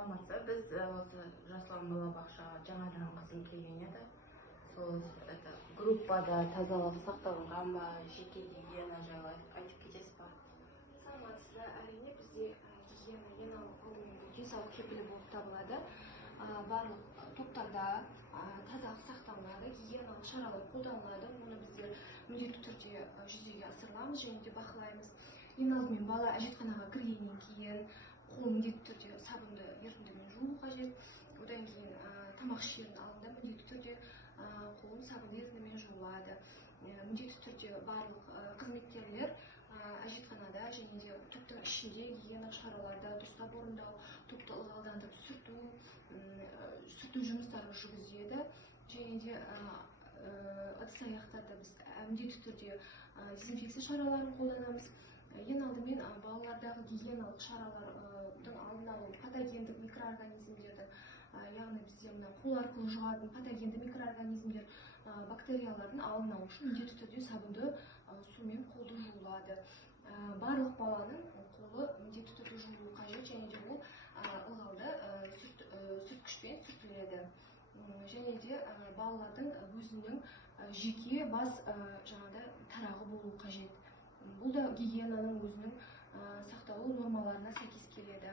саламатсызбы. Біз осы Жасұлан балабақшаға жаңадан қызым келген еді. Сол группада тазалық сақталынған ба, жеке гигиена жайлы айтып кетесіз ба? Саламатсыздар. Әрине бізде гигиена ең алдымен денсаулық кепілі болып табылады. Барлық топтарда тазалық сақталынады, гигиеналық шаралар қолданылады. Оны біздер міндетті түрде жүзеге асырамыз және де бақылаймыз. Ең алдымен бала әжетханаға кіргеннен кейін қолын міндетті түрде сабынды ерітіндімен жуу қажет. Одан кейін тамақ ішердің алдында міндетті түрде қолын сабынды ерітіндімен жуылады. Міндетті түрде барлық қызметкерлер әжетханада және де топтың ішінде гигиеналық шараларды дұрыстап орындау, топты ылғалдандырып сүрту жұмыстарын жүргізеді. Және де ыдыс аяқтарда біз міндетті түрде дезинфекция шараларын қолданамыз. Ең алдымен балалардағы гигиеналық шаралардың алдын алу патогендік микроорганизмдерді, яғни бізде мына қол арқылы жұғатын патогенді микроорганизмдер, бактериялардың алдын алу үшін міндетті түрде сабынды сумен қолды жуылады. Барлық баланың қолы міндетті түрде жуылуы қажет және де ол ылғалды сүрткішпен сүртіледі. Және де балалардың өзінің жеке бас тарағы болуы қажет. Бұл да гигиенаның өзінің сақталу нормаларына сәйкес келеді.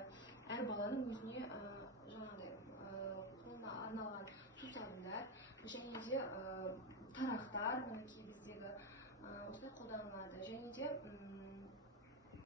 Әр баланың өзіне қолына арналған сусабындар және де тарақтар біздегі осылай қолданылады. Және де